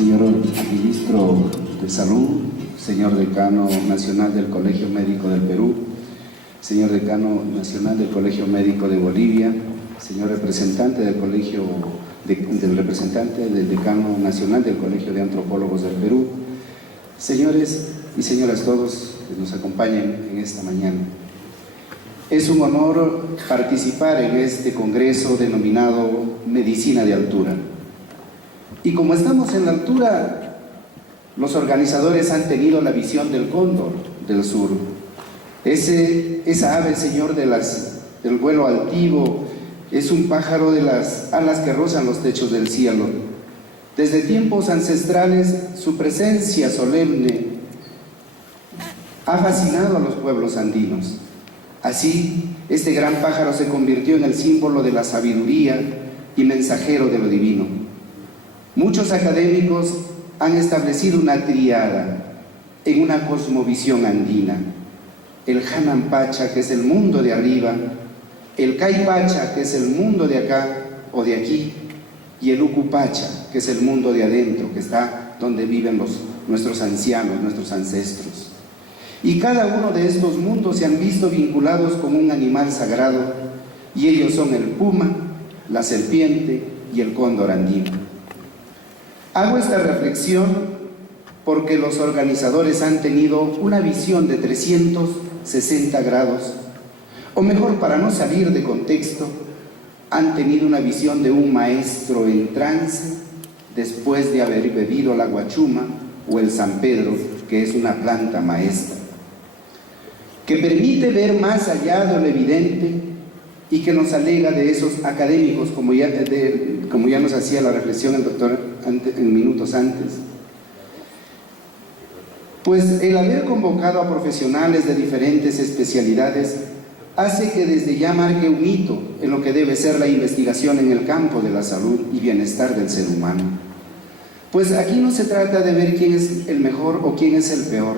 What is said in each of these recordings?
señor ministro de Salud, señor decano nacional del Colegio Médico del Perú, señor decano nacional del Colegio Médico de Bolivia, señor representante del del decano nacional del Colegio de Antropólogos del Perú, señores y señoras todos que nos acompañan en esta mañana. Es un honor participar en este congreso denominado Medicina de Altura. Y como estamos en la altura, los organizadores han tenido la visión del cóndor del sur. Esa ave, señor, del vuelo altivo, es un pájaro de las alas que rozan los techos del cielo. Desde tiempos ancestrales, su presencia solemne ha fascinado a los pueblos andinos. Así, este gran pájaro se convirtió en el símbolo de la sabiduría y mensajero de lo divino. Muchos académicos han establecido una tríada en una cosmovisión andina: el Hanampacha, que es el mundo de arriba, el Caipacha, que es el mundo de acá o de aquí, y el Ucupacha, que es el mundo de adentro, que está donde viven nuestros ancianos, nuestros ancestros. Y cada uno de estos mundos se han visto vinculados con un animal sagrado, y ellos son el puma, la serpiente y el cóndor andino. Hago esta reflexión porque los organizadores han tenido una visión de 360 grados, o mejor, para no salir de contexto, han tenido una visión de un maestro en trance después de haber bebido la guachuma o el San Pedro, que es una planta maestra, que permite ver más allá de lo evidente y que nos alega de esos académicos, como ya nos hacía la reflexión el doctor en minutos antes. Pues el haber convocado a profesionales de diferentes especialidades hace que desde ya marque un hito en lo que debe ser la investigación en el campo de la salud y bienestar del ser humano. Pues aquí no se trata de ver quién es el mejor o quién es el peor.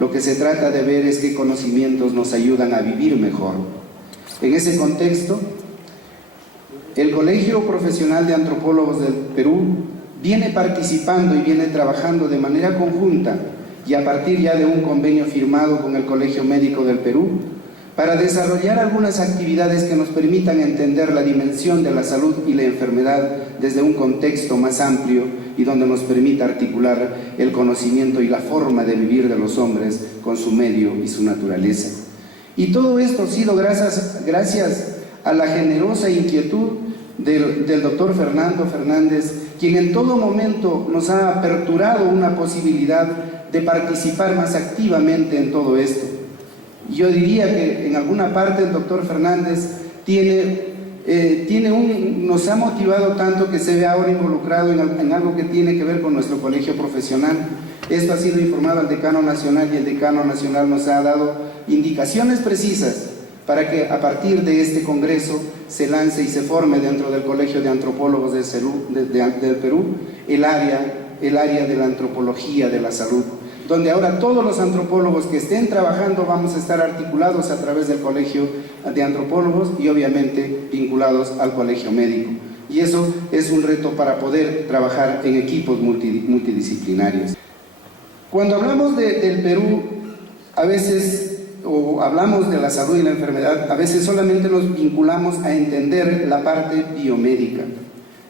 Lo que se trata de ver es qué conocimientos nos ayudan a vivir mejor. En ese contexto, el Colegio Profesional de Antropólogos del Perú viene participando y viene trabajando de manera conjunta y a partir ya de un convenio firmado con el Colegio Médico del Perú para desarrollar algunas actividades que nos permitan entender la dimensión de la salud y la enfermedad desde un contexto más amplio y donde nos permita articular el conocimiento y la forma de vivir de los hombres con su medio y su naturaleza. Y todo esto ha sido gracias a la generosa inquietud del doctor Fernando Fernández, quien en todo momento nos ha aperturado una posibilidad de participar más activamente en todo esto. Yo diría que en alguna parte el doctor Fernández nos ha motivado tanto que se ve ahora involucrado en algo que tiene que ver con nuestro colegio profesional. Esto ha sido informado al decano nacional y el decano nacional nos ha dado indicaciones precisas para que a partir de este congreso se lance y se forme dentro del Colegio de Antropólogos del Perú el área de la antropología de la salud, donde ahora todos los antropólogos que estén trabajando vamos a estar articulados a través del Colegio de Antropólogos y obviamente vinculados al Colegio Médico. Y eso es un reto para poder trabajar en equipos multidisciplinarios. Cuando hablamos del Perú, a veces, o hablamos de la salud y la enfermedad, a veces solamente nos vinculamos a entender la parte biomédica.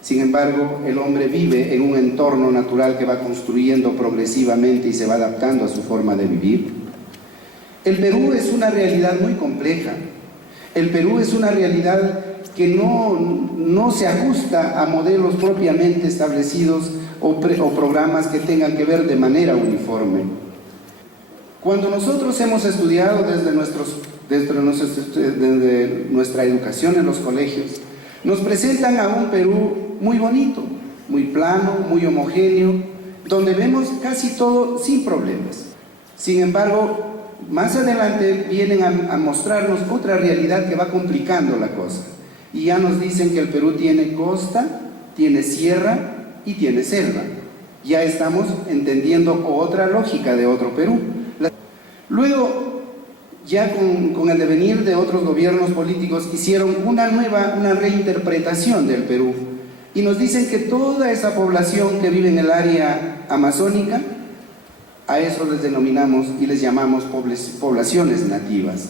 Sin embargo, el hombre vive en un entorno natural que va construyendo progresivamente y se va adaptando a su forma de vivir. El Perú es una realidad muy compleja. El Perú es una realidad que no se ajusta a modelos propiamente establecidos o programas que tengan que ver de manera uniforme. Cuando nosotros hemos estudiado desde nuestra educación en los colegios, nos presentan a un Perú muy bonito, muy plano, muy homogéneo, donde vemos casi todo sin problemas. Sin embargo, más adelante vienen a mostrarnos otra realidad que va complicando la cosa. Y ya nos dicen que el Perú tiene costa, tiene sierra y tiene selva. Ya estamos entendiendo otra lógica de otro Perú. Luego, ya con el devenir de otros gobiernos políticos, hicieron una reinterpretación del Perú, y nos dicen que toda esa población que vive en el área amazónica, a eso les denominamos y les llamamos poblaciones nativas.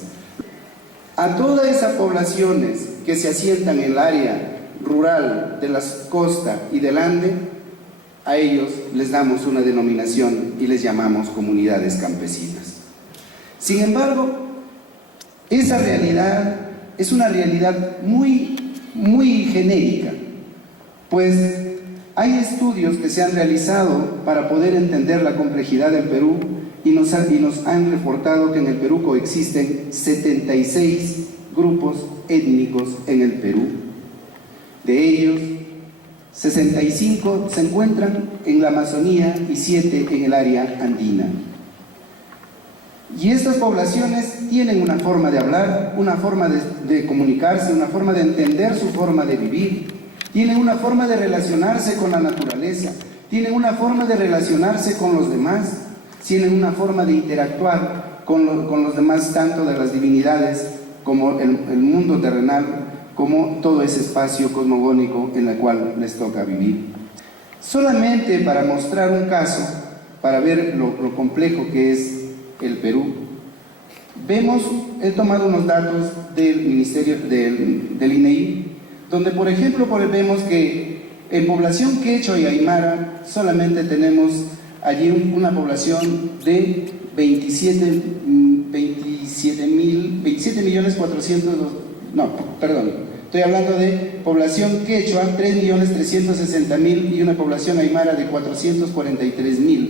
A todas esas poblaciones que se asientan en el área rural de la costa y del Ande, a ellos les damos una denominación y les llamamos comunidades campesinas. Sin embargo, esa realidad es una realidad muy genérica, pues hay estudios que se han realizado para poder entender la complejidad del Perú y nos han reportado que en el Perú coexisten 76 grupos étnicos en el Perú. De ellos, 65 se encuentran en la Amazonía y 7 en el área andina. Y estas poblaciones tienen una forma de hablar, una forma de comunicarse, una forma de entender su forma de vivir, tienen una forma de relacionarse con la naturaleza, tienen una forma de relacionarse con los demás, tienen una forma de interactuar con los demás, tanto de las divinidades como el mundo terrenal, como todo ese espacio cosmogónico en el cual les toca vivir. Solamente para mostrar un caso, para ver lo complejo que es el Perú, he tomado unos datos del Ministerio del INEI, donde por ejemplo vemos que en población quechua y aymara solamente tenemos allí una población de estoy hablando de población quechua 3.360.000 y una población aymara de 443.000,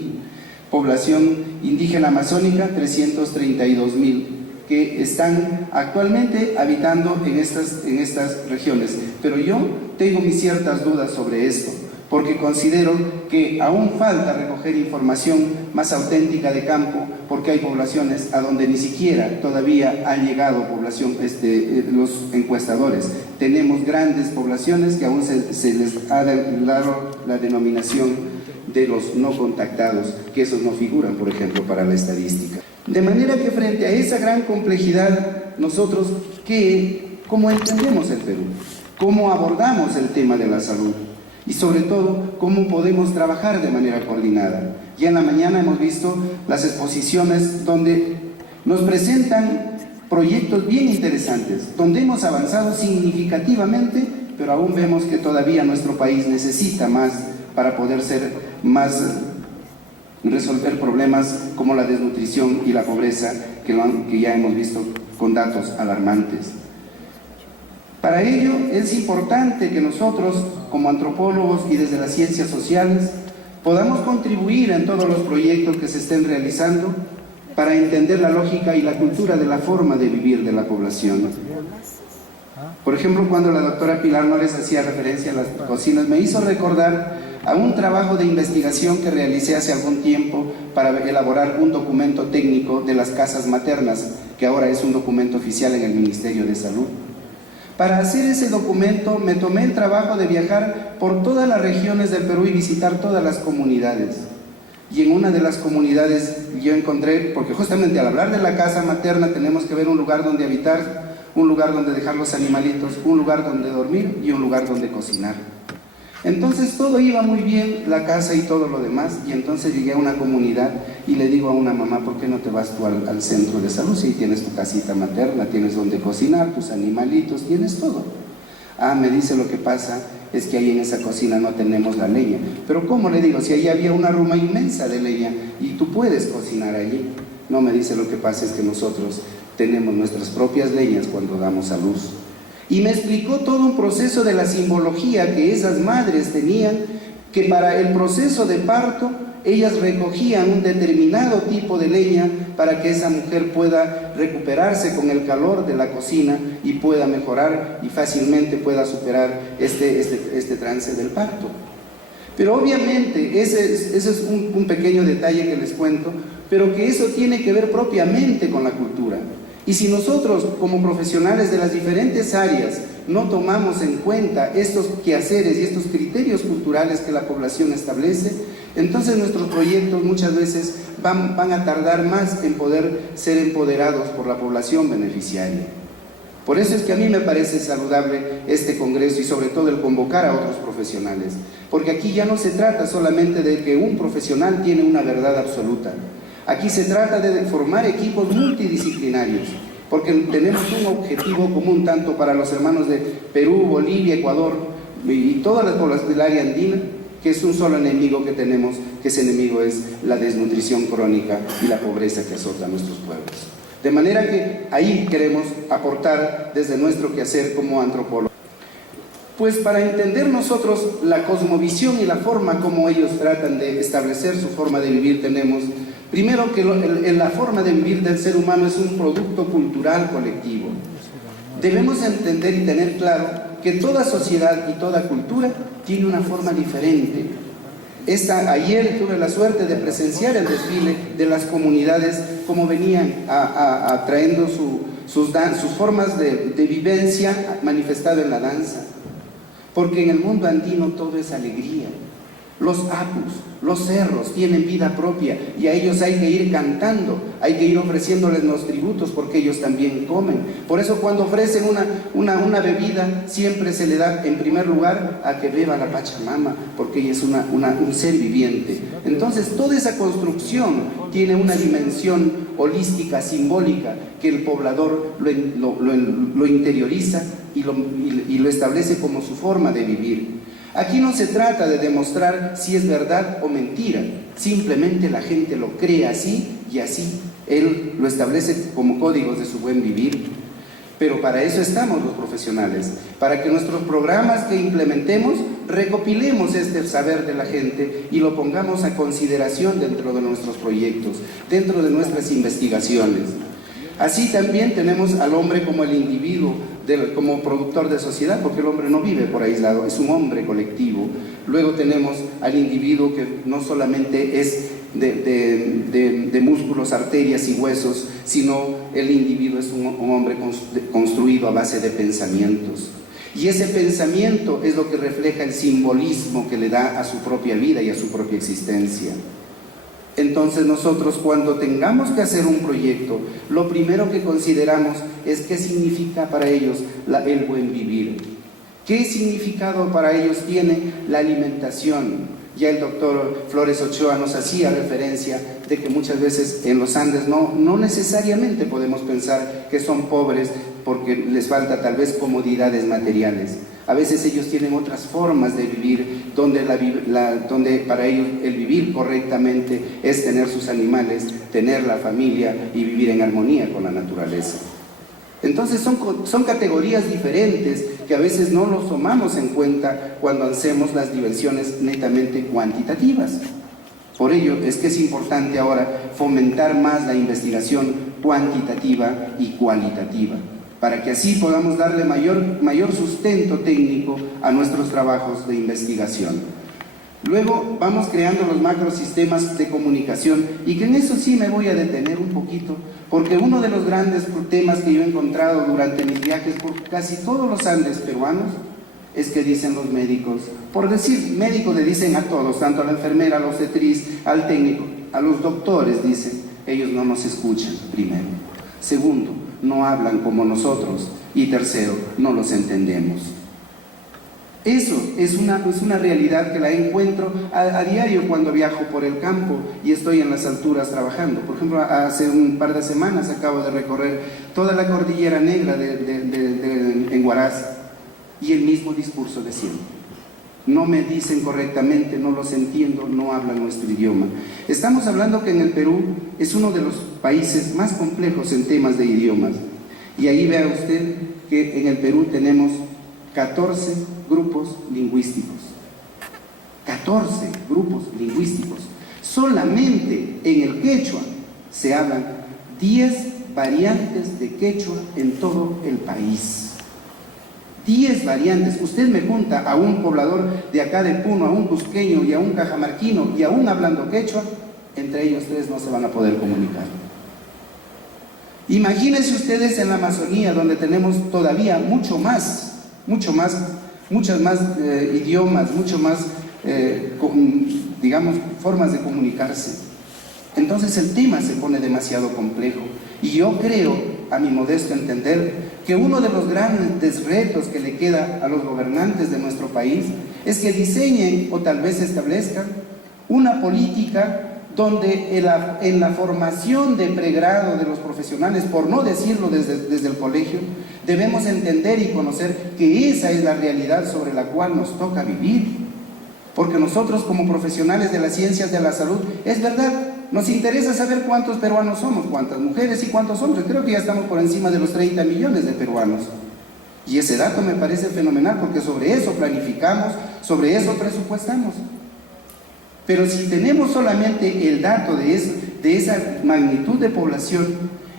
población indígena amazónica 332.000, que están actualmente habitando en estas regiones. Pero yo tengo mis ciertas dudas sobre esto, porque considero que aún falta recoger información más auténtica de campo, porque hay poblaciones a donde ni siquiera todavía han llegado los encuestadores. Tenemos grandes poblaciones que aún se les ha dado la denominación de los no contactados, que esos no figuran, por ejemplo, para la estadística. De manera que frente a esa gran complejidad, nosotros, ¿cómo entendemos el Perú? ¿Cómo abordamos el tema de la salud? Y sobre todo, ¿cómo podemos trabajar de manera coordinada? Ya en la mañana hemos visto las exposiciones donde nos presentan proyectos bien interesantes, donde hemos avanzado significativamente, pero aún vemos que todavía nuestro país necesita más para poder resolver problemas como la desnutrición y la pobreza que ya hemos visto con datos alarmantes. Para ello es importante que nosotros, como antropólogos y desde las ciencias sociales, podamos contribuir en todos los proyectos que se estén realizando para entender la lógica y la cultura de la forma de vivir de la población. Por ejemplo, cuando la doctora Pilar Nores hacía referencia a las cocinas, me hizo recordar a un trabajo de investigación que realicé hace algún tiempo para elaborar un documento técnico de las casas maternas, que ahora es un documento oficial en el Ministerio de Salud. Para hacer ese documento me tomé el trabajo de viajar por todas las regiones del Perú y visitar todas las comunidades. Y en una de las comunidades yo encontré, porque justamente al hablar de la casa materna tenemos que ver un lugar donde habitar, un lugar donde dejar los animalitos, un lugar donde dormir y un lugar donde cocinar. Entonces todo iba muy bien, la casa y todo lo demás, y entonces llegué a una comunidad y le digo a una mamá, ¿por qué no te vas tú al centro de salud? Si tienes tu casita materna, tienes donde cocinar, tus animalitos, tienes todo. Ah, me dice, lo que pasa es que ahí en esa cocina no tenemos la leña. Pero ¿cómo? Le digo, si ahí había una ruma inmensa de leña y tú puedes cocinar allí. No, me dice, lo que pasa es que nosotros tenemos nuestras propias leñas cuando damos a luz. Y me explicó todo un proceso de la simbología que esas madres tenían, que para el proceso de parto ellas recogían un determinado tipo de leña para que esa mujer pueda recuperarse con el calor de la cocina y pueda mejorar y fácilmente pueda superar este trance del parto. Pero obviamente ese es un pequeño detalle que les cuento, pero que eso tiene que ver propiamente con la cultura. Y si nosotros, como profesionales de las diferentes áreas, no tomamos en cuenta estos quehaceres y estos criterios culturales que la población establece, entonces nuestros proyectos muchas veces van a tardar más en poder ser empoderados por la población beneficiaria. Por eso es que a mí me parece saludable este congreso y sobre todo el convocar a otros profesionales, porque aquí ya no se trata solamente de que un profesional tiene una verdad absoluta, aquí se trata de formar equipos multidisciplinarios, porque tenemos un objetivo común tanto para los hermanos de Perú, Bolivia, Ecuador y todas las poblaciones del área andina, que es un solo enemigo que tenemos, que ese enemigo es la desnutrición crónica y la pobreza que azota a nuestros pueblos. De manera que ahí queremos aportar desde nuestro quehacer como antropólogos. Pues para entender nosotros la cosmovisión y la forma como ellos tratan de establecer su forma de vivir, tenemos primero que la forma de vivir del ser humano es un producto cultural colectivo. Debemos entender y tener claro que toda sociedad y toda cultura tiene una forma diferente. Ayer tuve la suerte de presenciar el desfile de las comunidades, como venían trayendo sus formas de vivencia manifestado en la danza. Porque en el mundo andino todo es alegría. Los apus, los cerros tienen vida propia y a ellos hay que ir cantando, hay que ir ofreciéndoles los tributos porque ellos también comen. Por eso cuando ofrecen una bebida siempre se le da en primer lugar a que beba la Pachamama, porque ella es un ser viviente. Entonces toda esa construcción tiene una dimensión holística, simbólica, que el poblador lo interioriza y lo establece como su forma de vivir. Aquí no se trata de demostrar si es verdad o mentira, simplemente la gente lo cree así y así él lo establece como códigos de su buen vivir. Pero para eso estamos los profesionales, para que nuestros programas que implementemos recopilemos este saber de la gente y lo pongamos a consideración dentro de nuestros proyectos, dentro de nuestras investigaciones. Así también tenemos al hombre como el individuo, como productor de sociedad, porque el hombre no vive por aislado, es un hombre colectivo. Luego tenemos al individuo que no solamente es de músculos, arterias y huesos, sino el individuo es un hombre construido a base de pensamientos. Y ese pensamiento es lo que refleja el simbolismo que le da a su propia vida y a su propia existencia. Entonces nosotros cuando tengamos que hacer un proyecto, lo primero que consideramos es qué significa para ellos el buen vivir. ¿Qué significado para ellos tiene la alimentación? Ya el doctor Flores Ochoa nos hacía referencia de que muchas veces en los Andes no necesariamente podemos pensar que son pobres porque les falta tal vez comodidades materiales. A veces ellos tienen otras formas de vivir, donde para ellos el vivir correctamente es tener sus animales, tener la familia y vivir en armonía con la naturaleza. Entonces son categorías diferentes que a veces no los tomamos en cuenta cuando hacemos las dimensiones netamente cuantitativas. Por ello es que es importante ahora fomentar más la investigación cuantitativa y cualitativa, para que así podamos darle mayor sustento técnico a nuestros trabajos de investigación. Luego vamos creando los macrosistemas de comunicación, y que en eso sí me voy a detener un poquito, porque uno de los grandes temas que yo he encontrado durante mis viajes por casi todos los Andes peruanos es que dicen los médicos, por decir médicos le dicen a todos, tanto a la enfermera, al obstetriz, al técnico, a los doctores dicen, ellos no nos escuchan, primero. Segundo, no hablan como nosotros, y tercero, no los entendemos. Eso es una realidad que la encuentro a diario cuando viajo por el campo y estoy en las alturas trabajando. Por ejemplo, hace un par de semanas acabo de recorrer toda la cordillera negra en Huaraz, y el mismo discurso de siempre. No me dicen correctamente, no los entiendo, no hablan nuestro idioma. Estamos hablando que en el Perú es uno de los países más complejos en temas de idiomas. Y ahí vea usted que en el Perú tenemos 14 grupos lingüísticos. 14 grupos lingüísticos. Solamente en el quechua se hablan 10 variantes de quechua en todo el país. 10 variantes. Usted me junta a un poblador de acá de Puno, a un cusqueño y a un cajamarquino, y aún hablando quechua, entre ellos tres no se van a poder comunicar. Imagínense ustedes en la Amazonía, donde tenemos todavía muchas más idiomas, mucho más, digamos, formas de comunicarse. Entonces el tema se pone demasiado complejo, y yo creo a mi modesto entender, que uno de los grandes retos que le queda a los gobernantes de nuestro país es que diseñen o tal vez establezcan una política donde en la formación de pregrado de los profesionales, por no decirlo desde el colegio, debemos entender y conocer que esa es la realidad sobre la cual nos toca vivir. Porque nosotros como profesionales de las ciencias de la salud, es verdad, nos interesa saber cuántos peruanos somos, cuántas mujeres y cuántos hombres. Creo que ya estamos por encima de los 30 millones de peruanos. Y ese dato me parece fenomenal porque sobre eso planificamos, sobre eso presupuestamos. Pero si tenemos solamente el dato de esa magnitud de población,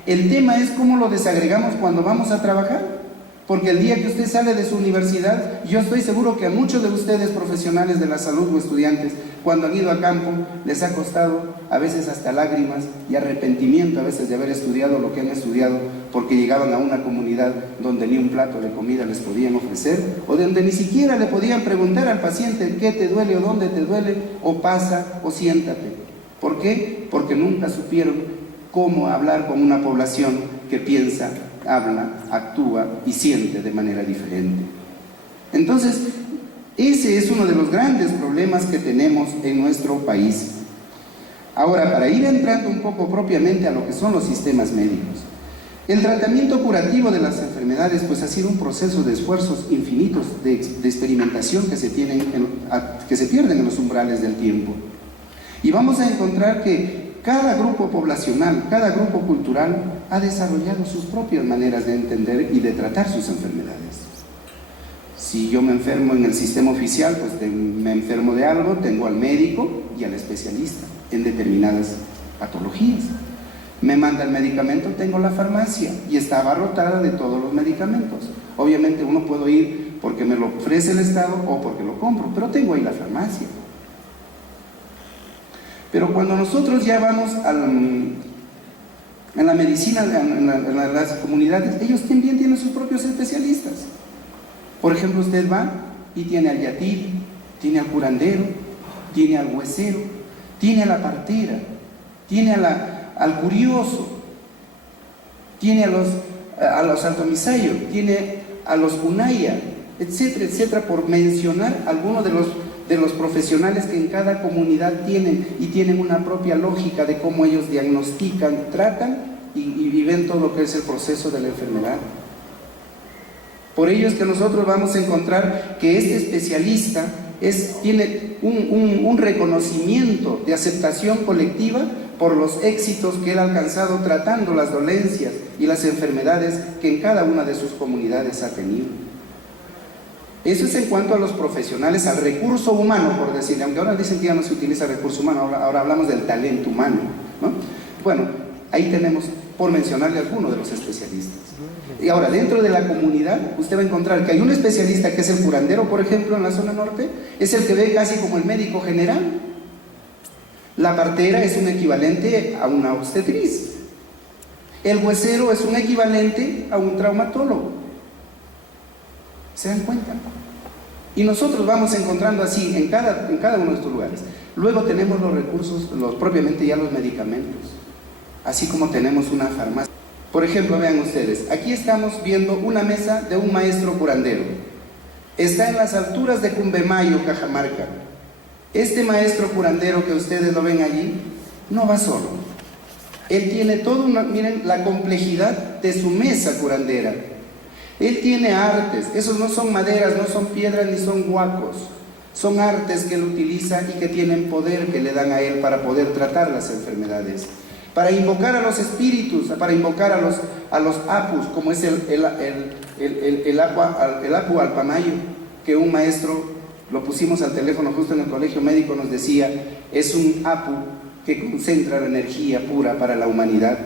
el tema es cómo lo desagregamos cuando vamos a trabajar. Porque el día que usted sale de su universidad, yo estoy seguro que a muchos de ustedes profesionales de la salud o estudiantes, cuando han ido a campo, les ha costado a veces hasta lágrimas y arrepentimiento a veces de haber estudiado lo que han estudiado, porque llegaban a una comunidad donde ni un plato de comida les podían ofrecer, o donde ni siquiera le podían preguntar al paciente qué te duele o dónde te duele, o pasa o siéntate. ¿Por qué? Porque nunca supieron cómo hablar con una población que piensa, habla, actúa y siente de manera diferente. Entonces, ese es uno de los grandes problemas que tenemos en nuestro país. Ahora, para ir entrando un poco propiamente a lo que son los sistemas médicos, el tratamiento curativo de las enfermedades pues ha sido un proceso de esfuerzos infinitos de experimentación que se pierden en los umbrales del tiempo. Y vamos a encontrar que cada grupo poblacional, cada grupo cultural ha desarrollado sus propias maneras de entender y de tratar sus enfermedades. Si yo me enfermo en el sistema oficial, pues me enfermo de algo, tengo al médico y al especialista en determinadas patologías. Me manda el medicamento, tengo la farmacia y está abarrotada de todos los medicamentos. Obviamente uno puede ir porque me lo ofrece el Estado o porque lo compro, pero tengo ahí la farmacia. Pero cuando nosotros ya vamos en la medicina, en las comunidades, ellos también tienen sus propios especialistas. Por ejemplo, usted va y tiene al yatiri, tiene al curandero, tiene al huesero, tiene a la partera, tiene al curioso, tiene a los altomisayo, tiene a los unaya, etcétera, etcétera, por mencionar algunos de los profesionales que en cada comunidad tienen una propia lógica de cómo ellos diagnostican, tratan y ven todo lo que es el proceso de la enfermedad. Por ello es que nosotros vamos a encontrar que este especialista tiene un reconocimiento de aceptación colectiva por los éxitos que él ha alcanzado tratando las dolencias y las enfermedades que en cada una de sus comunidades ha tenido. Eso es en cuanto a los profesionales, al recurso humano, por decirle, aunque ahora dicen que ya no se utiliza recurso humano, ahora hablamos del talento humano, ¿no? Bueno, ahí tenemos, por mencionarle algunos de los especialistas. Y ahora, dentro de la comunidad, usted va a encontrar que hay un especialista que es el curandero, por ejemplo, en la zona norte, es el que ve casi como el médico general. La partera es un equivalente a una obstetriz. El huesero es un equivalente a un traumatólogo. ¿Se dan cuenta? Y nosotros vamos encontrando así en cada uno de estos lugares. Luego tenemos los recursos, propiamente ya los medicamentos, así como tenemos una farmacia. Por ejemplo, vean ustedes, aquí estamos viendo una mesa de un maestro curandero. Está en las alturas de Cumbemayo, Cajamarca. Este maestro curandero que ustedes lo ven allí, no va solo. Él tiene miren la complejidad de su mesa curandera. Él tiene artes, esos no son maderas, no son piedras ni son huacos, son artes que él utiliza y que tienen poder que le dan a él para poder tratar las enfermedades, para invocar a los espíritus, para invocar a los apus, como es el apu alpamayo, que un maestro, lo pusimos al teléfono justo en el colegio médico, nos decía, es un apu que concentra la energía pura para la humanidad,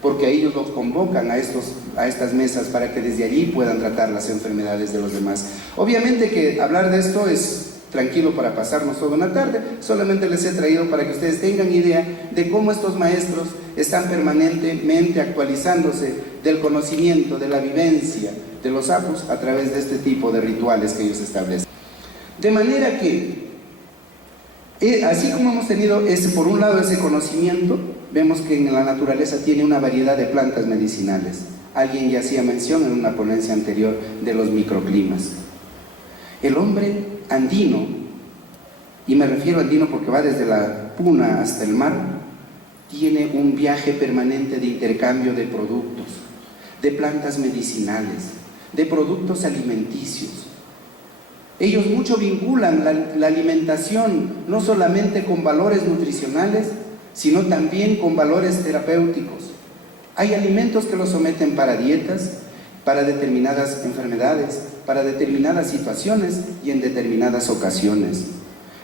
porque ellos los convocan a estas mesas para que desde allí puedan tratar las enfermedades de los demás. Obviamente que hablar de esto es tranquilo para pasarnos toda una tarde, solamente les he traído para que ustedes tengan idea de cómo estos maestros están permanentemente actualizándose del conocimiento, de la vivencia de los apus a través de este tipo de rituales que ellos establecen. De manera que, así como hemos tenido por un lado ese conocimiento, vemos que en la naturaleza tiene una variedad de plantas medicinales. Alguien ya hacía mención en una ponencia anterior de los microclimas. El hombre andino, y me refiero a andino porque va desde la puna hasta el mar, tiene un viaje permanente de intercambio de productos, de plantas medicinales, de productos alimenticios. Ellos mucho vinculan la alimentación no solamente con valores nutricionales, sino también con valores terapéuticos. Hay alimentos que los someten para dietas, para determinadas enfermedades, para determinadas situaciones y en determinadas ocasiones.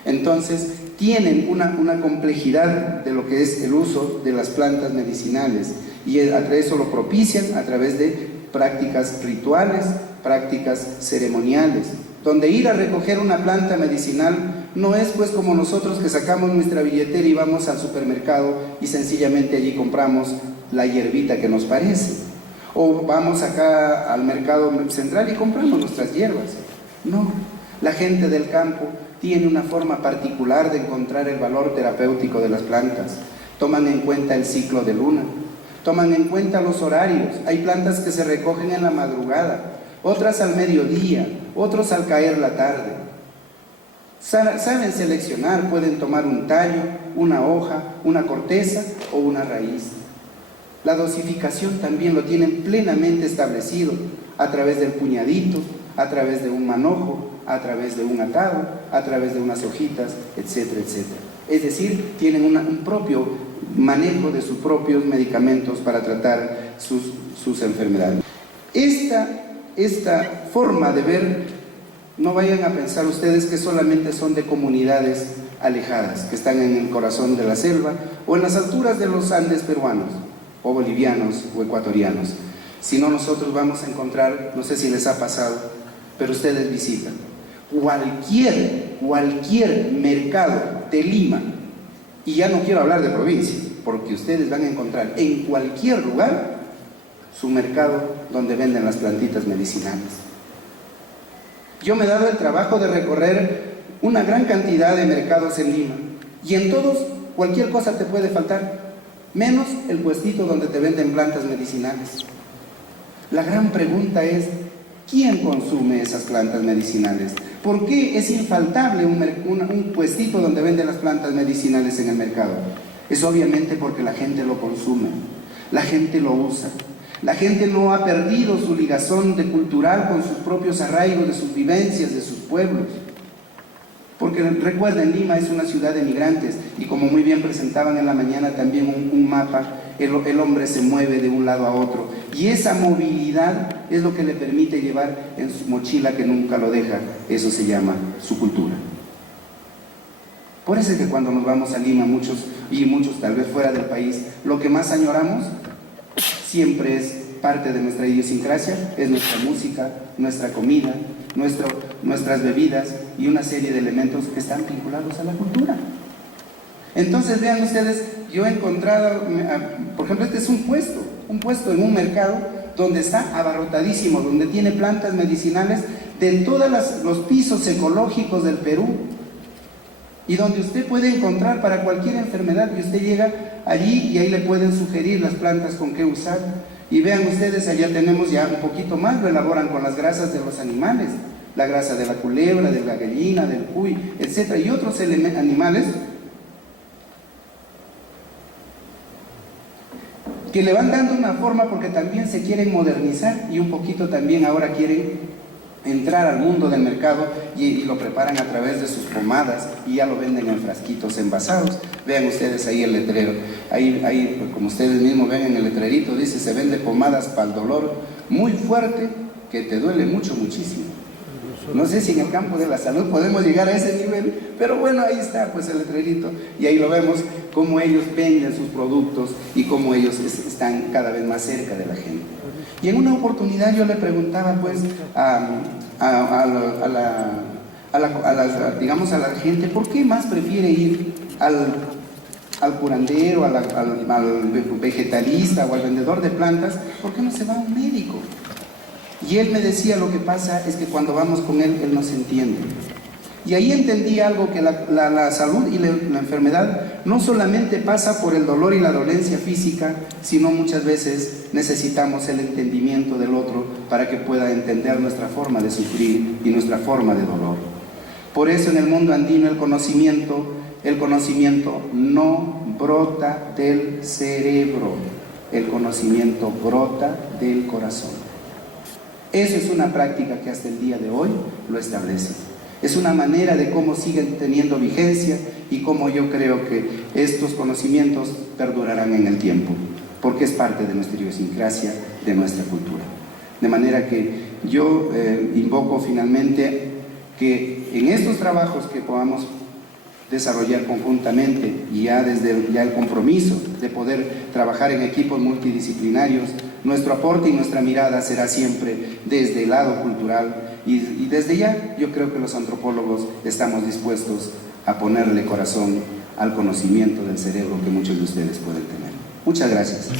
Entonces, tienen una complejidad de lo que es el uso de las plantas medicinales, y eso lo propician a través de prácticas rituales, prácticas ceremoniales, donde ir a recoger una planta medicinal no es pues como nosotros que sacamos nuestra billetera y vamos al supermercado y sencillamente allí compramos la hierbita que nos parece, o vamos acá al mercado central y compramos nuestras hierbas. No, la gente del campo tiene una forma particular de encontrar el valor terapéutico de las plantas. Toman en cuenta el ciclo de luna, toman en cuenta los horarios. Hay plantas que se recogen en la madrugada, otras al mediodía, otros al caer la tarde. Saben seleccionar, pueden tomar un tallo, una hoja, una corteza o una raíz. La dosificación también lo tienen plenamente establecido a través del puñadito, a través de un manojo, a través de un atado, a través de unas hojitas, etcétera, etcétera. Es decir, tienen un propio manejo de sus propios medicamentos para tratar sus enfermedades. Esta forma de ver, no vayan a pensar ustedes que solamente son de comunidades alejadas, que están en el corazón de la selva o en las alturas de los Andes peruanos, o bolivianos o ecuatorianos. Si no, nosotros vamos a encontrar, no sé si les ha pasado, pero ustedes visitan cualquier mercado de Lima, y ya no quiero hablar de provincia, porque ustedes van a encontrar en cualquier lugar su mercado donde venden las plantitas medicinales. Yo me he dado el trabajo de recorrer una gran cantidad de mercados en Lima, y en todos cualquier cosa te puede faltar, menos el puestito donde te venden plantas medicinales. La gran pregunta es, ¿quién consume esas plantas medicinales? ¿Por qué es infaltable un puestito donde venden las plantas medicinales en el mercado? Es obviamente porque la gente lo consume, la gente lo usa. La gente no ha perdido su ligazón cultural con sus propios arraigos, de sus vivencias, de sus pueblos. Porque recuerden, Lima es una ciudad de migrantes, y como muy bien presentaban en la mañana también un mapa, el hombre se mueve de un lado a otro, y esa movilidad es lo que le permite llevar en su mochila, que nunca lo deja. Eso se llama su cultura. Por eso es que cuando nos vamos a Lima, muchos tal vez fuera del país, lo que más añoramos siempre es parte de nuestra idiosincrasia, es nuestra música, nuestra comida, nuestras bebidas y una serie de elementos que están vinculados a la cultura. Entonces vean ustedes, yo he encontrado, por ejemplo, este es un puesto en un mercado donde está abarrotadísimo, donde tiene plantas medicinales de todos los pisos ecológicos del Perú, y donde usted puede encontrar para cualquier enfermedad, y usted llega allí y ahí le pueden sugerir las plantas con qué usar. Y vean ustedes, allá tenemos ya un poquito más, lo elaboran con las grasas de los animales, la grasa de la culebra, de la gallina, del cuy, etcétera, y otros animales que le van dando una forma, porque también se quieren modernizar, y un poquito también ahora quieren entrar al mundo del mercado, y lo preparan a través de sus pomadas y ya lo venden en frasquitos envasados. Vean ustedes ahí el letrero, ahí como ustedes mismos ven en el letrerito, dice: se vende pomadas para el dolor muy fuerte, que te duele muchísimo. No sé si en el campo de la salud podemos llegar a ese nivel, pero bueno, ahí está pues el letrerito, y ahí lo vemos cómo ellos venden sus productos y cómo ellos están cada vez más cerca de la gente. Y en una oportunidad yo le preguntaba pues a la gente, ¿por qué más prefiere ir al curandero, al vegetalista o al vendedor de plantas? ¿Por qué no se va a un médico? Y él me decía: lo que pasa es que cuando vamos con él, él nos entiende. Y ahí entendí algo, que la salud y la enfermedad no solamente pasa por el dolor y la dolencia física, sino muchas veces necesitamos el entendimiento del otro para que pueda entender nuestra forma de sufrir y nuestra forma de dolor. Por eso en el mundo andino el conocimiento no brota del cerebro, el conocimiento brota del corazón. Eso es una práctica que hasta el día de hoy lo establece. Es una manera de cómo siguen teniendo vigencia y cómo yo creo que estos conocimientos perdurarán en el tiempo, porque es parte de nuestra idiosincrasia, de nuestra cultura. De manera que yo invoco finalmente que en estos trabajos que podamos desarrollar conjuntamente, y ya desde el compromiso de poder trabajar en equipos multidisciplinarios, nuestro aporte y nuestra mirada será siempre desde el lado cultural, y desde ya yo creo que los antropólogos estamos dispuestos a ponerle corazón al conocimiento del cerebro que muchos de ustedes pueden tener. Muchas gracias.